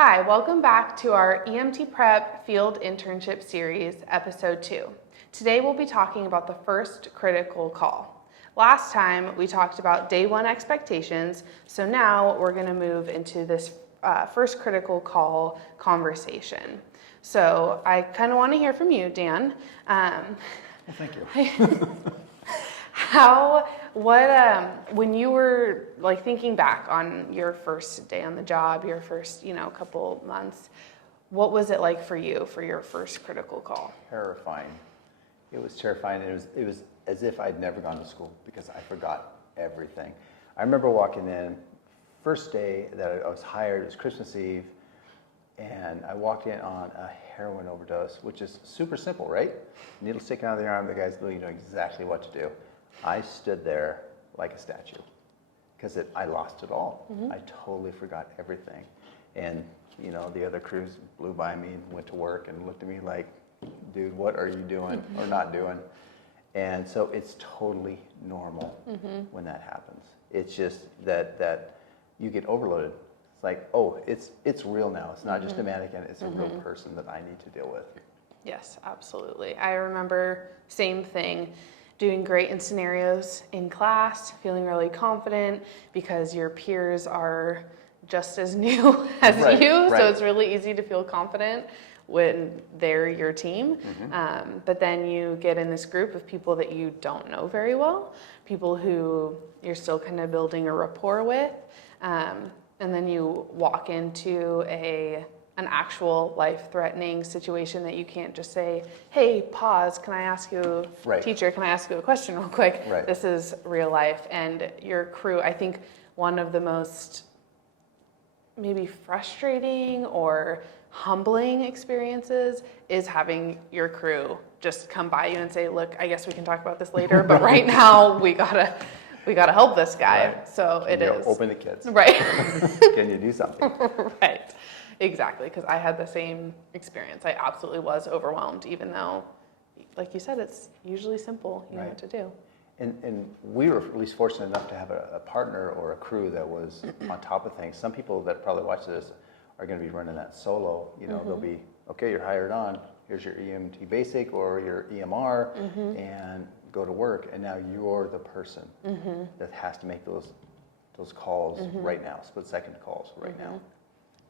Hi, welcome back to our EMT Prep Field Internship Series, Episode 2. Today we'll be talking about the first critical call. Last time we talked about day one expectations, so now we're going to move into this first critical call conversation. So I kind of want to hear from you, Dan. Well, thank you. When you were like thinking back on your first day on the job, your first, couple months, what was it like for you for your first critical call? Terrifying. It was terrifying. It was as if I'd never gone to school because I forgot everything. I remember walking in, first day that I was hired, it was Christmas Eve, and I walked in on a heroin overdose, which is super simple, right? Needle sticking out of the arm, the guy's literally know exactly what to do. I stood there like a statue because I lost it all. Mm-hmm. I totally forgot everything. And, the other crews blew by me and went to work and looked at me like, dude, what are you doing or not doing? And so it's totally normal when that happens. It's just that you get overloaded. It's like, oh, it's real now. It's not just a mannequin. It's a real person that I need to deal with. Yes, absolutely. I remember same thing. Doing great in scenarios in class, feeling really confident because your peers are just as new as you, so it's really easy to feel confident when they're your team. But then you get in this group of people that you don't know very well, people who you're still kind of building a rapport with, and then you walk into an actual life-threatening situation that you can't just say, hey, pause, can I ask you, teacher, can I ask you a question real quick? Right. This is real life. And your crew, I think one of the most maybe frustrating or humbling experiences is having your crew just come by you and say, look, I guess we can talk about this later, but right now we gotta help this guy. Right. So Can it you is. Open the kids. Right. Can you do something? Right. Exactly, because I had the same experience. I absolutely was overwhelmed, even though, like you said, it's usually simple. You know what to do. And we were at least fortunate enough to have a partner or a crew that was on top of things. Some people that probably watch this are going to be running that solo. They'll be, okay, you're hired on. Here's your EMT basic or your EMR, and go to work. And now you're the person that has to make those calls right now, split-second calls right now.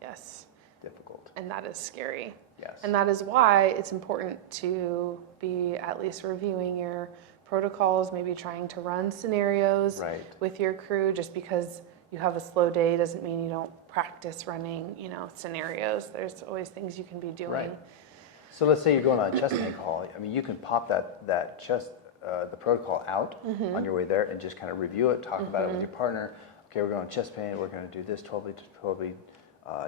Yes. Difficult. And that is scary. Yes. And that is why it's important to be at least reviewing your protocols, maybe trying to run scenarios with your crew. Just because you have a slow day doesn't mean you don't practice running, scenarios. There's always things you can be doing. Right. So let's say you're going on a chest pain call. I mean, you can pop that chest, the protocol out on your way there and just kind of review it, talk about it with your partner. Okay, we're going on chest pain. We're going to do this 12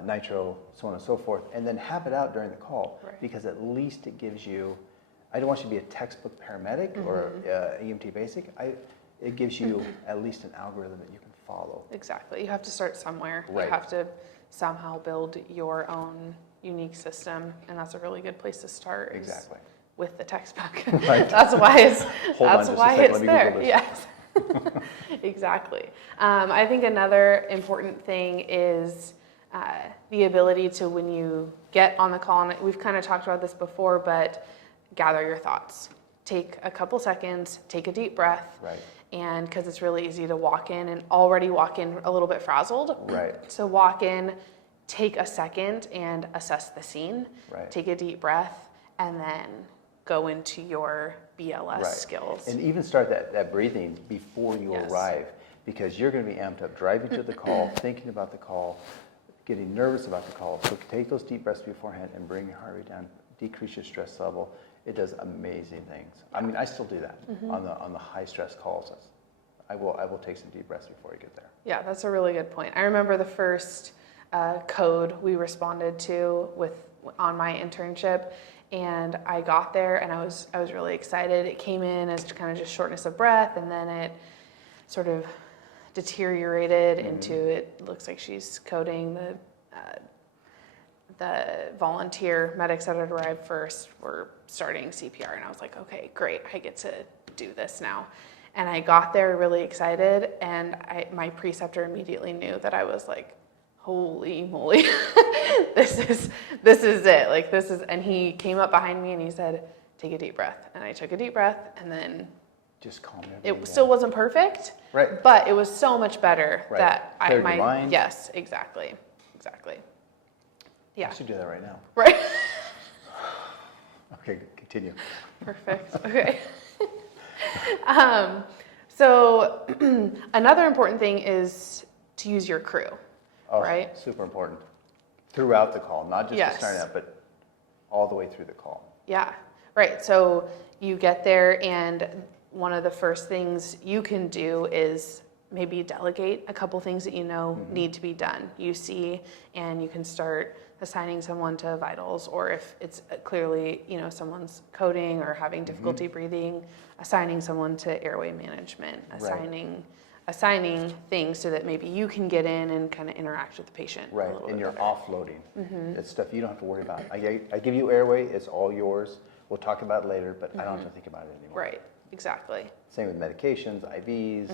nitro, so on and so forth, and then have it out during the call because at least it gives you, I don't want you to be a textbook paramedic or EMT basic, it gives you at least an algorithm that you can follow. Exactly. You have to start somewhere. Right. You have to somehow build your own unique system, and that's a really good place to start. Exactly. With the textbook. Right. That's why it's Let me there. Google this. Yes. Exactly. I think another important thing is the ability to, when you get on the call, and we've kind of talked about this before, but gather your thoughts. Take a couple seconds, take a deep breath. Right. And because it's really easy to walk in a little bit frazzled. Right. So walk in, take a second and assess the scene. Right. Take a deep breath, and then go into your BLS skills. And even start that breathing before you arrive, because you're going to be amped up driving to the call, thinking about the call, getting nervous about the call. So take those deep breaths beforehand and bring your heart rate down, decrease your stress level. It does amazing things. I mean, I still do that on the high stress calls. I will take some deep breaths before you get there. Yeah, that's a really good point. I remember the first code we responded to on my internship, and I got there and I was really excited. It came in as kind of just shortness of breath, and then it sort of deteriorated into, it looks like she's coding. The volunteer medics that had arrived first were starting CPR, and I was like, okay, great, I get to do this now. And I got there really excited, and my preceptor immediately knew that I was like, holy moly, this is it. Like and he came up behind me and he said, take a deep breath. And I took a deep breath, and then Just calm everything it down. still wasn't perfect, Right. but it was so much better Right. that Cleared your mind. yes, exactly. Yeah. I should do that right now. Right. Okay, continue. Perfect. Okay. So another important thing is to use your crew, Oh, right? super important. Throughout the call, not just Yes. to start out, but all the way through the call. Yeah, right. So you get there, and one of the first things you can do is maybe delegate a couple things that you know need to be done. You see, and you can start assigning someone to vitals, or if it's clearly, someone's coding or having difficulty breathing, assigning someone to airway management, assigning things so that maybe you can get in and kind of interact with the patient. Right, A little and bit you're better. offloading. It's stuff you don't have to worry about. I give you airway, it's all yours. We'll talk about it later, but I don't have to think about it anymore. Right, exactly. Same with medications, IVs,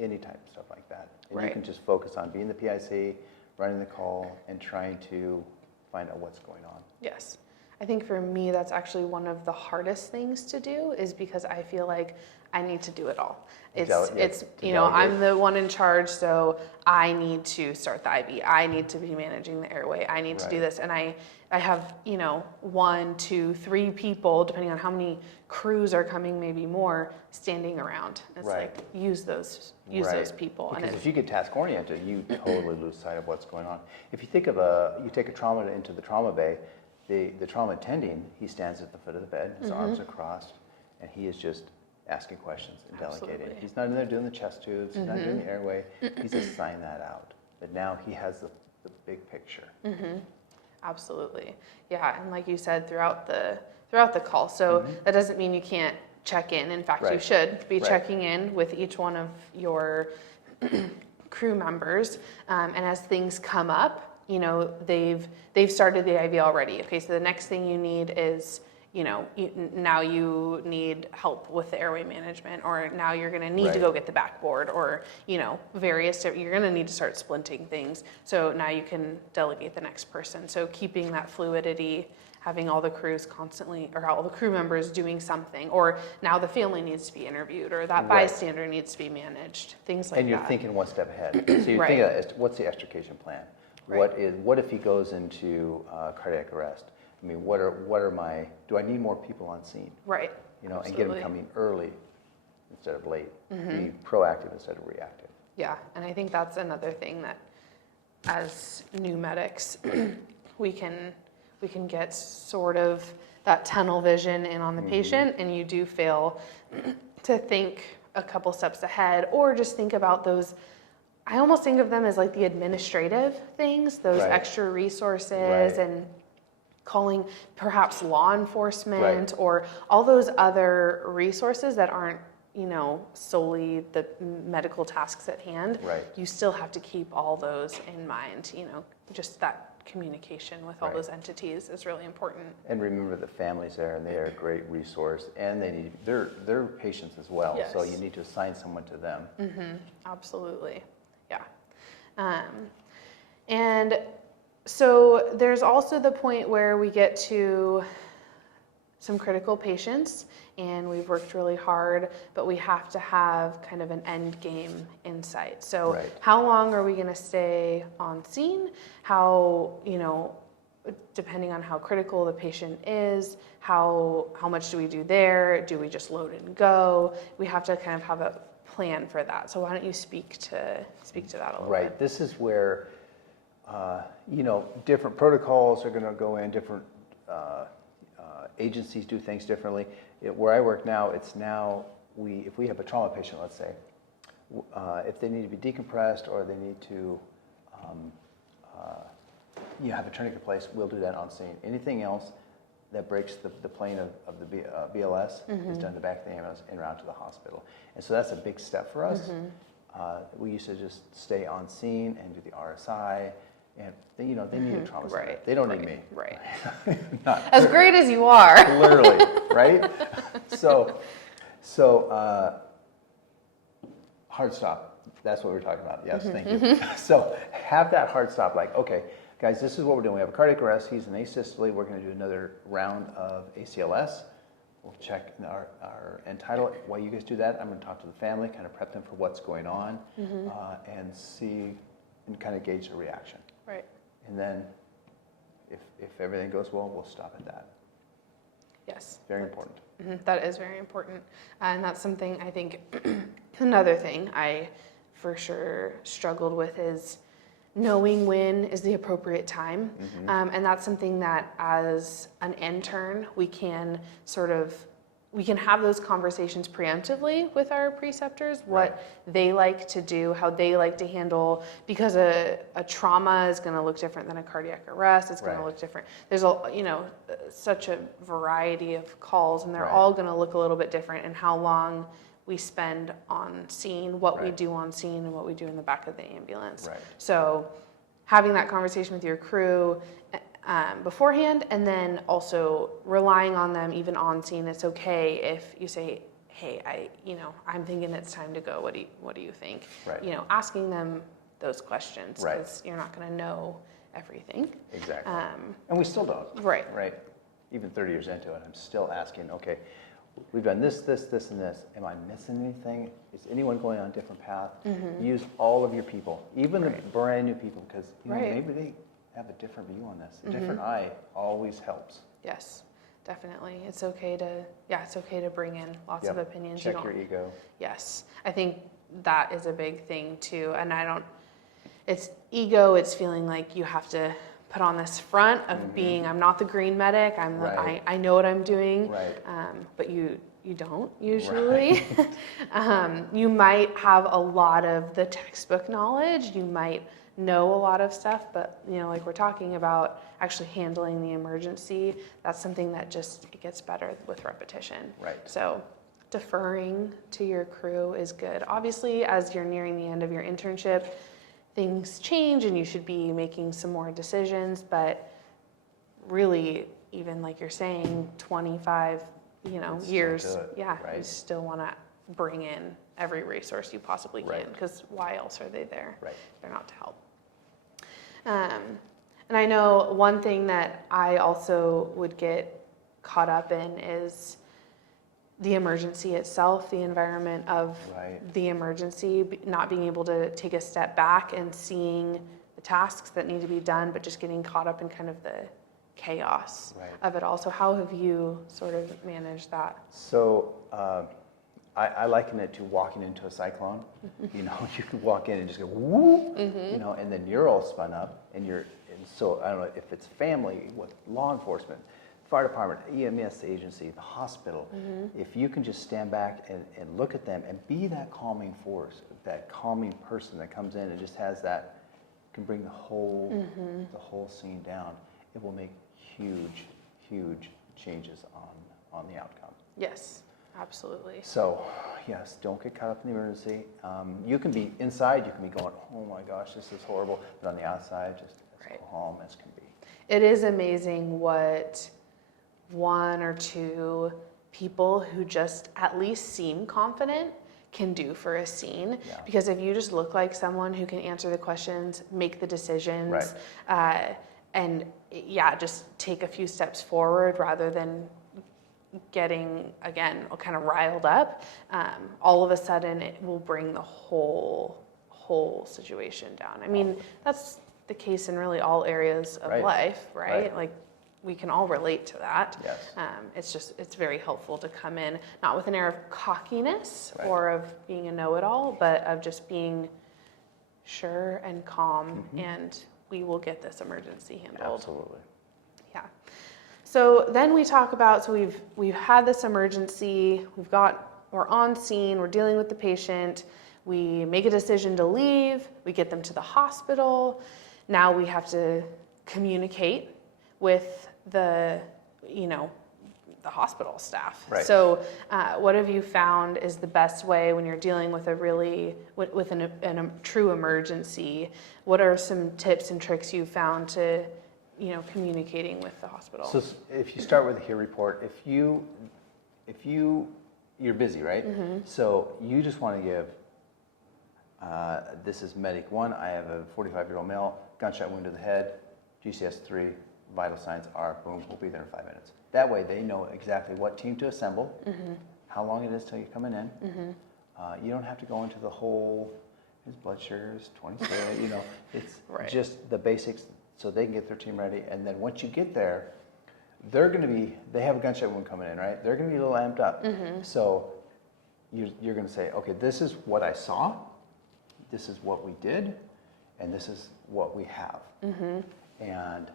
any type of stuff like that. And you Right. can just focus on being the PIC, running the call, and trying to find out what's going on. Yes. I think for me, that's actually one of the hardest things to do, is because I feel like I need to do it all. It's, delegate. I'm the one in charge, so I need to start the IV. I need to be managing the airway. I need to do Right. this. And I have, 1, 2, 3 people, depending on how many crews are coming, maybe more, standing around. It's Right. like, use those Right. people. Because and if you get task oriented, you totally lose sight of what's going on. If you think of you take a trauma into the trauma bay, the trauma attending, he stands at the foot of the bed, his arms are crossed, and he is just asking questions and delegating. Absolutely. He's not in there doing the chest tubes, he's not doing the airway, he's assigned that out. But now he has the big picture. Absolutely. Yeah, and like you said, throughout the call. So that doesn't mean you can't check in. In fact, you Right. should be Right. checking in with each one of your crew members. And as things come up, they've started the IV already. Okay, so the next thing you need is, now you need help with the airway management, or now you're going to need to Right. go get the backboard, or you're going to need to start splinting things. So now you can delegate the next person. So keeping that fluidity, having all the crews constantly, or all the crew members doing something, or now the family needs to be interviewed, or that Right. bystander needs to be managed, things like And you're that. thinking one step ahead. So you're Right. thinking, what's the extrication plan? Right. What if he goes into cardiac arrest? I mean, do I need more people on scene? Right. And get Absolutely. them coming early instead of late. Be proactive instead of reactive. Yeah, and I think that's another thing that, as new medics, we can get sort of that tunnel vision in on the patient, and you do fail to think a couple steps ahead, or just think about those. I almost think of them as like the administrative things, those Right. extra resources, Right. and calling perhaps law enforcement, Right. or all those other resources that aren't, solely the medical tasks at hand. Right. You still have to keep all those in mind, just that communication with all Right. those entities is really important. And remember the families there, and they are a great resource, and they're patients as well. So Yes. you need to assign someone to them. Absolutely, yeah. And so there's also the point where we get to some critical patients, and we've worked really hard, but we have to have kind of an end game in sight. So Right. how long are we going to stay on scene? How, depending on how critical the patient is, how much do we do there? Do we just load and go? We have to kind of have a plan for that. So why don't you speak to that a little Right. bit? This is where, different protocols are going to go in, different agencies do things differently. Where I work now, if we have a trauma patient, let's say, if they need to be decompressed or they need to have a tourniquet placed, we'll do that on scene. Anything else that breaks the plane of the BLS is done in the back of the ambulance en route to the hospital. And so that's a big step for us. We used to just stay on scene and do the RSI, and they need a trauma center. Right. They don't need me. Right. Not As great as you are. literally, right? So hard stop. That's what we're talking about. Yes, thank you. So have that hard stop. Like, okay, guys, this is what we're doing. We have a cardiac arrest. He's in asystole. We're going to do another round of ACLS. We'll check our end tidal. While you guys do that, I'm going to talk to the family, kind of prep them for what's going on, and see and kind of gauge the reaction. Right. And then if everything goes well, we'll stop at that. Yes. Very important. That is very important. And that's something I think, another thing I for sure struggled with is knowing when is the appropriate time. And that's something that as an intern, we can have those conversations preemptively with our preceptors, what they like to do, how they like to handle, because a trauma is going to look different than a cardiac arrest. It's going to look different. There's such a variety of calls, and they're all going to look a little bit different, and how long we spend on scene, what we do on scene, and what we do in the back of the ambulance. So having that conversation with your crew beforehand, and then also relying on them even on scene. It's okay if you say, hey, I'm thinking it's time to go. What do you think? Asking them those questions, because you're not going to know everything. Exactly. And we still don't. Right. Even 30 years into it, I'm still asking, okay, we've done this, and this. Am I missing anything? Is anyone going on a different path? Use all of your people, even the brand new people, because maybe they have a different view on this. A different eye always helps. Yes, definitely. It's okay to bring in lots of opinions. Check your ego. Yes, I think that is a big thing too. And it's ego. It's feeling like you have to put on this front of being, I'm not the green medic. I know what I'm doing. But you don't usually. You might have a lot of the textbook knowledge. You might know a lot of stuff, but like we're talking about, actually handling the emergency, that's something that it gets better with repetition. So deferring to your crew is good. Obviously, as you're nearing the end of your internship, things change and you should be making some more decisions, but really, even like you're saying, 25 years, you still want to bring in every resource you possibly can, because why else are they there? They're not to help. And I know one thing that I also would get caught up in is the emergency itself, the environment of the emergency, not being able to take a step back and seeing the tasks that need to be done, but just getting caught up in kind of the chaos of it all. So how have you sort of managed that? So I liken it to walking into a cyclone. You could walk in and just go whoop, and then you're all spun up, and so I don't know if it's family with law enforcement, fire department, EMS agency, the hospital. If you can just stand back and look at them and be that calming force, that calming person that comes in and just has that, can bring the whole scene down, it will make huge changes on the outcome. Yes. Absolutely. So, yes, don't get caught up in the emergency. You can be inside, you can be going, oh my gosh, this is horrible. But on the outside, just as calm as can be. It is amazing what one or two people who just at least seem confident can do for a scene. Because if you just look like someone who can answer the questions, make the decisions, and just take a few steps forward rather than getting, again, kind of riled up, all of a sudden it will bring the whole situation down. I mean, that's the case in really all areas of life, right? Like, we can all relate to that. It's very helpful to come in, not with an air of cockiness or of being a know-it-all, but of just being sure and calm, and we will get this emergency handled. Absolutely. Yeah. So then we talk about, we've had this emergency, we're on scene, we're dealing with the patient, we make a decision to leave, we get them to the hospital. Now we have to communicate with the hospital staff. So what have you found is the best way when you're dealing with a true emergency? What are some tips and tricks you found to communicating with the hospital? So if you start with a HEAR report, if you're busy, right? So you just want to give This is medic 1. I have a 45-year-old male, gunshot wound to the head, GCS 3, vital signs are, boom, we'll be there in 5 minutes. That way they know exactly what team to assemble, how long it is till you're coming in. You don't have to go into the whole, his blood sugar is 26, you know, it's just the basics so they can get their team ready. And then once you get there, they're going to be, they have a gunshot wound coming in, right? They're going to be a little amped up. So you're going to say, okay, this is what I saw, this is what we did, and this is what we have. And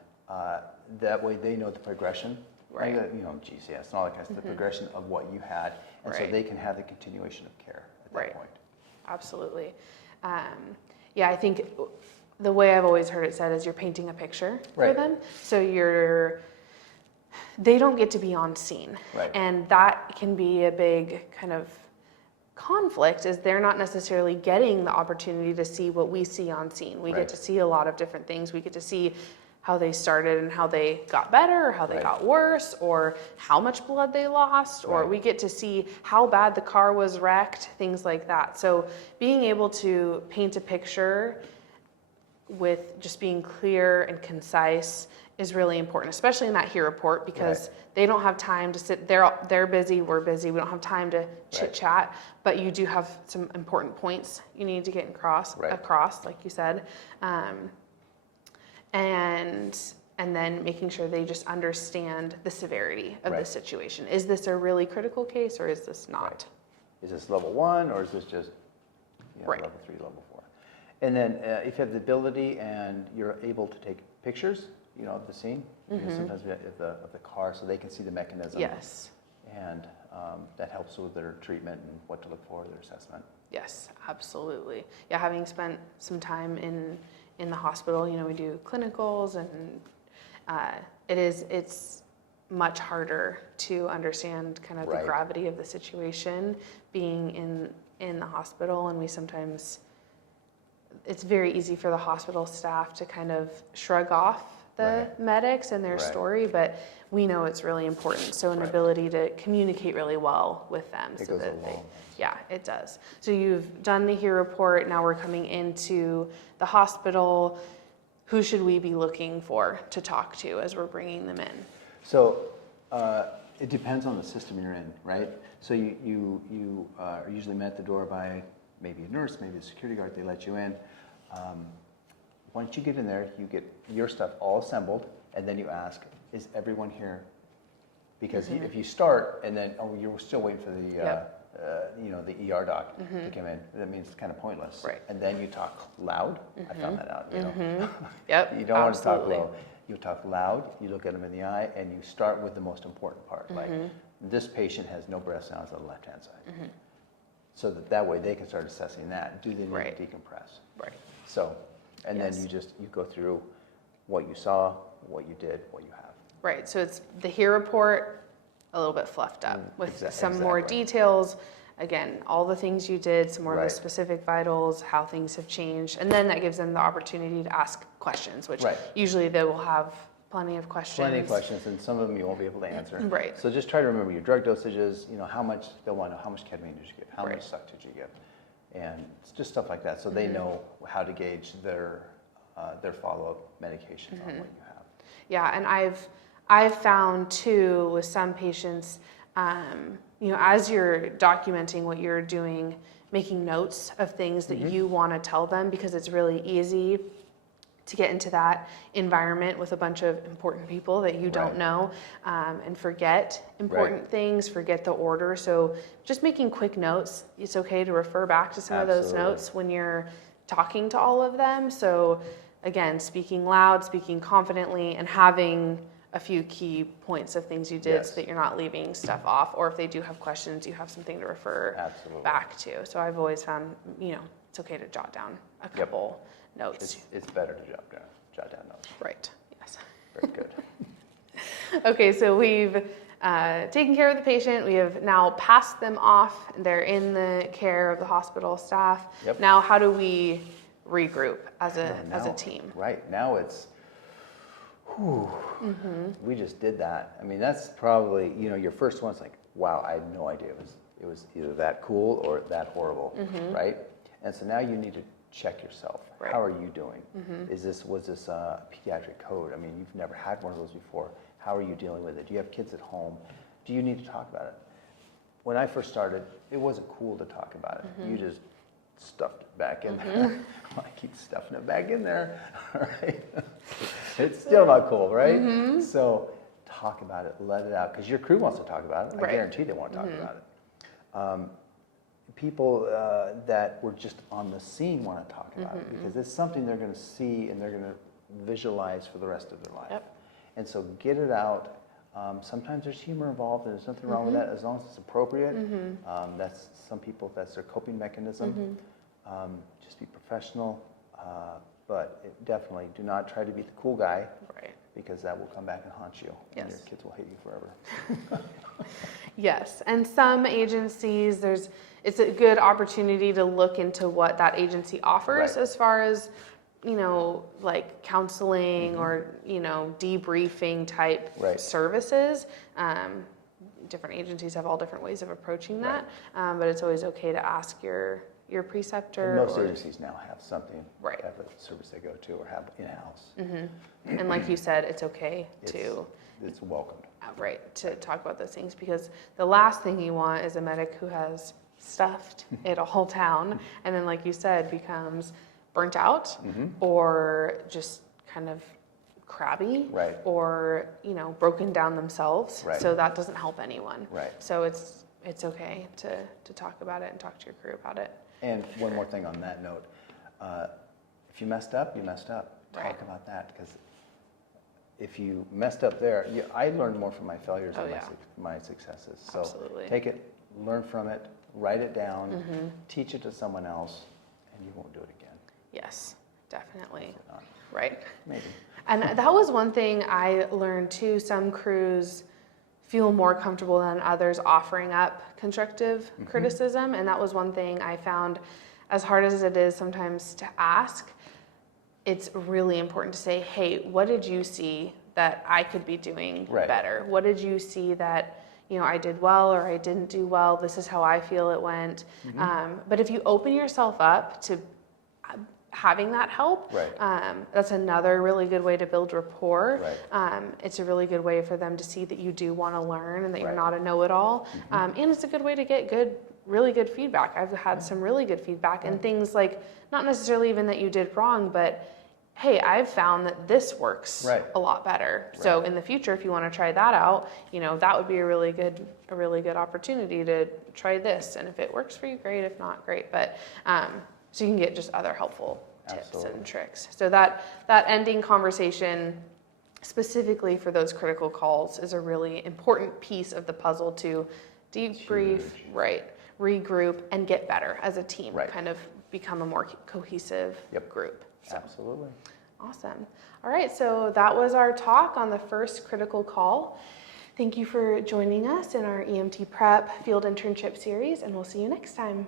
that way they know the progression, Right. you know, GCS and all that kind of stuff, the progression of what you had, and so they can have the continuation of care at that point. Absolutely. Yeah, I think the way I've always heard it said is you're painting a picture for them. So they don't get to be on scene. And that can be a big kind of conflict, is they're not necessarily getting the opportunity to see what we see on scene. We get to see a lot of different things. We get to see how they started and how they got better, or how they got worse, or how much blood they lost, or we get to see how bad the car was wrecked, things like that. So being able to paint a picture with just being clear and concise is really important, especially in that HEAR report, because they don't have time to sit, they're busy, we're busy, we don't have time to chit chat, but you do have some important points you need to get across, like you said. And then making sure they just understand the severity of the situation. Is this a really critical case, or is this not? Is this level 1, or is this just level 3, level 4? And then if you have the ability and you're able to take pictures, you know, of the scene, sometimes of the car, so they can see the mechanism. Yes. And that helps with their treatment and what to look for, their assessment. Yes, absolutely. Yeah, having spent some time in the hospital, you know, we do clinicals, and it's much harder to understand kind of the gravity of the situation being in the hospital, and we sometimes, it's very easy for the hospital staff to kind of shrug off the medics and their story, but we know it's really important. So an ability to communicate really well with them. So that yeah, it does. So you've done the HEAR report, now we're coming into the hospital. Who should we be looking for to talk to as we're bringing them in? So it depends on the system you're in, right? So you are usually met at the door by maybe a nurse, maybe a security guard, they let you in. Once you get in there, you get your stuff all assembled, and then you ask, is everyone here? Because if you start and then, oh, you're still waiting for the, you know, the ER doc to come in, that means it's kind of pointless. And then you talk loud. I found that out, you know. You don't want to talk low. You talk loud, you look at them in the eye, and you start with the most important part. Like, this patient has no breath sounds on the left-hand side. So that way they can start assessing that. Do they need to decompress? So, and then you go through what you saw, what you did, what you have. So it's the HEAR report, a little bit fluffed up with some more details. Again, all the things you did, some more of the specific vitals, how things have changed. And then that gives them the opportunity to ask questions, which usually they will have plenty of questions. Plenty of questions, and some of them you won't be able to answer. So just try to remember your drug dosages, you know, how much, they'll want to know how much ketamine did you get, how much suck did you get? And it's just stuff like that, so they know how to gauge their follow-up medications on what you have. Yeah, and I've found too with some patients, you know, as you're documenting what you're doing, making notes of things that you want to tell them, because it's really easy to get into that environment with a bunch of important people that you don't know, and forget important things, forget the order. So just making quick notes, it's okay to refer back to some of those notes when you're talking to all of them. So again, speaking loud, speaking confidently, and having a few key points of things you did so that you're not leaving stuff off, or if they do have questions, you have something to refer back to. So I've always found, you know, it's okay to jot down a couple notes. It's better to jot down notes. Yes. Very good. Okay, so we've taken care of the patient. We have now passed them off. They're in the care of the hospital staff. Now, how do we regroup as a team? Now it's, we just did that. I mean, that's probably, you know, your first one's like, wow, I had no idea. It was either that cool or that horrible, right? And so now you need to check yourself. Right. How are you doing? Was this a pediatric code? I mean, you've never had one of those before. How are you dealing with it? Do you have kids at home? Do you need to talk about it? When I first started, it wasn't cool to talk about it. You just stuffed it back in there. I keep stuffing it back in there. All right. It's still not cool, right? So talk about it, let it out, because your crew wants to talk about it. I Right. guarantee they want to talk about it. People that were just on the scene want to talk about it because it's something they're going to see and they're going to visualize for the rest of their life. Yep. And so get it out. Sometimes there's humor involved, and there's nothing wrong with that as long as it's appropriate. That's some people, that's their coping mechanism. Just be professional, but definitely do not try to be the cool guy. Right. Because that will come back and haunt you, and your Yes. kids will hate you forever. Yes, and some agencies, it's a good opportunity to look into what that agency offers Right. as far as, like counseling or, debriefing type Right. services. Different agencies have all different ways of approaching that, but it's always okay to ask your preceptor. And most or- agencies now have something, Right. have a service they go to or have in-house. And like you said, it's okay to It's welcomed. to talk about those things, because the last thing you want is a medic who has stuffed it all down and then, like you said, becomes burnt out or just kind of crabby Right. or broken down themselves. Right. So that doesn't help anyone. Right. So it's okay to talk about it and talk to your crew about it. And one more thing on that note, if you messed up, you messed up. Talk Right. about that, because if you messed up there, I learned more from my failures Oh, than yeah. my successes. So Absolutely. take it, learn from it, write it down, teach it to someone else, and you won't do it again. Yes, definitely. Not Right. maybe. And that was one thing I learned too. Some crews feel more comfortable than others offering up constructive criticism. And that was one thing I found, as hard as it is sometimes to ask, it's really important to say, hey, what did you see that I could be doing Right. better? What did you see that I did well or I didn't do well? This is how I feel it went. But if you open yourself up to having that help, Right. That's another really good way to build rapport. Right. It's a really good way for them to see that you do want to learn and that you're Right. not a know-it-all. And it's a good way to get really good feedback. I've had some really good feedback and things like, not necessarily even that you did wrong, but hey, I've found that this works Right. a lot better. So in the future, if you want to try that out, that would be a really good opportunity to try this. And if it works for you, great. If not, great. But so you can get just other helpful tips Absolutely. and tricks. So that ending conversation specifically for those critical calls is a really important piece of the puzzle to debrief, Huge. right, regroup, and get better as a team. Right. Kind of become a more cohesive Yep. group. So. Absolutely. Awesome. All right, so that was our talk on the first critical call. Thank you for joining us in our EMT Prep Field Internship Series, and we'll see you next time.